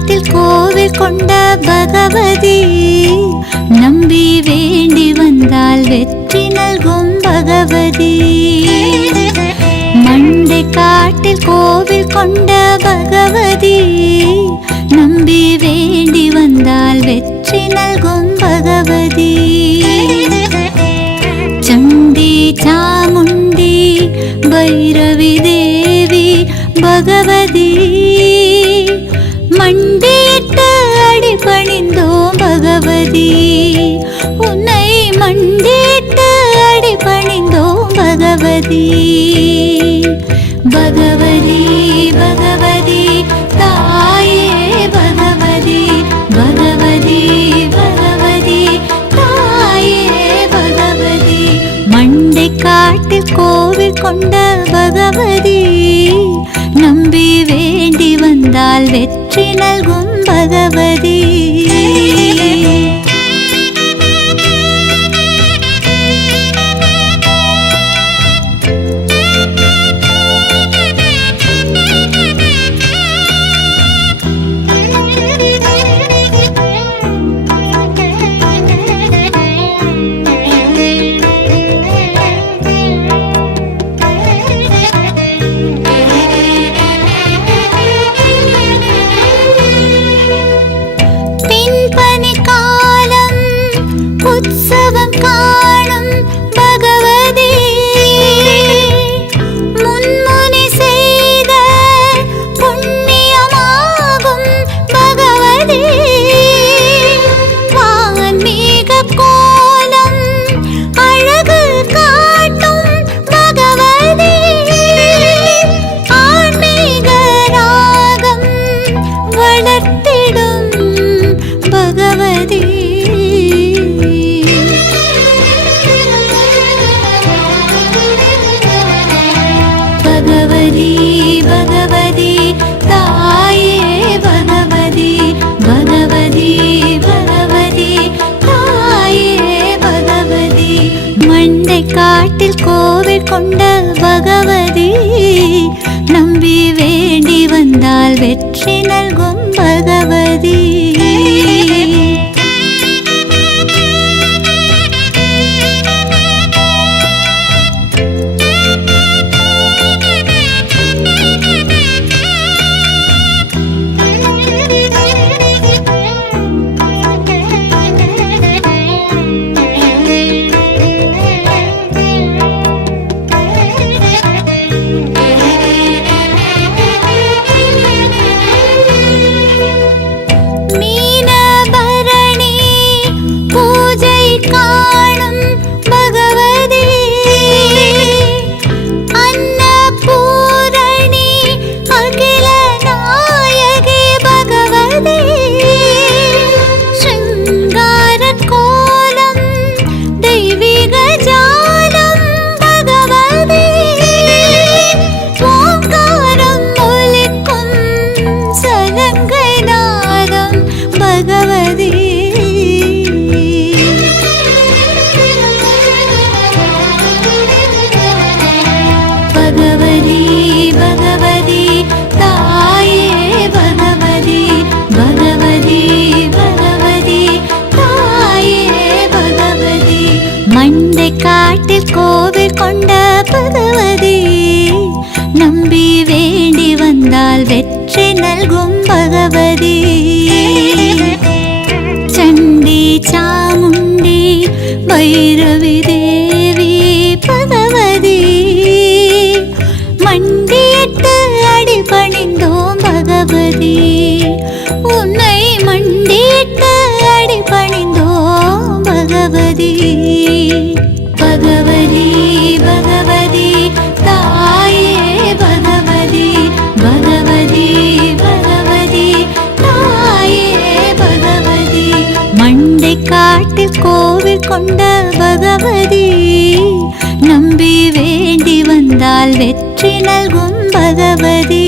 காட்டில் கோவில் கொண்ட பகவதி, நம்பி வேண்டி வந்தால் வெற்றி நல்கும் பகவதி. மண்டை காட்டில் கோவில் கொண்ட பகவதி, நம்பி வேண்டி வந்தால் வெற்றி நல்கும் பகவதி. சண்டி சாமுண்டி பைரவி தேவி பகவதி, மண்டியிட்டு அடி பணிந்தோம் பகவதி. உன்னை மண்டியிட்டு அடி பணிந்தோம் பகவதி. பகவதி பகவதி தாயே பகவதி, பகவதி பகவதி தாயே பகவதி. மண்டை காட்டில் கோவில் கொண்ட பகவதி, நம்பி வேண்டி வந்தால் வெற்றி நல்கும் பகவதி. உற்சவம் காணும் பகவதி, முன்முனி செய்த புண்ணியமாகும் பகவதி. வான்மீக கோலம் அழகு காட்டும் பகவதி, ஆன்மீக ராகம் வளர்த்திடும் பகவதி. பகவதி பகவதி தாயே பகவதி, பகவதி பகவதி தாயே பகவதி. மண்டை காட்டில் கோவில் கொண்ட பகவதி, நம்பி வேண்டி வந்தால் வெற்றி நல்கும் பகவதி. பகவதி பகவதி தாயே பகவதி, பகவதி பகவதி தாயே பகவதி. மண்டை காட்டில் கோவில் கொண்ட பகவதி, நம்பி வேண்டி வந்தால் வெற்றி நல்கும் பகவதி. சண்டி சாமுண்டி பைரவி தேவி பகவதி, மண்டியிட்டு அடி பணிந்தோம் பகவதி. உன்னை மண்டியிட்டு அடி பணிந்தோம் பகவதி. பகவதி பகவதி தாயே பகவதி, பகவதி பகவதி தாயே பகவதி. மண்டை காட்டில் கோவில் கொண்ட பகவதி, நம்பி வேண்டி வந்தால் வெற்றி நல்கும் பகவதி.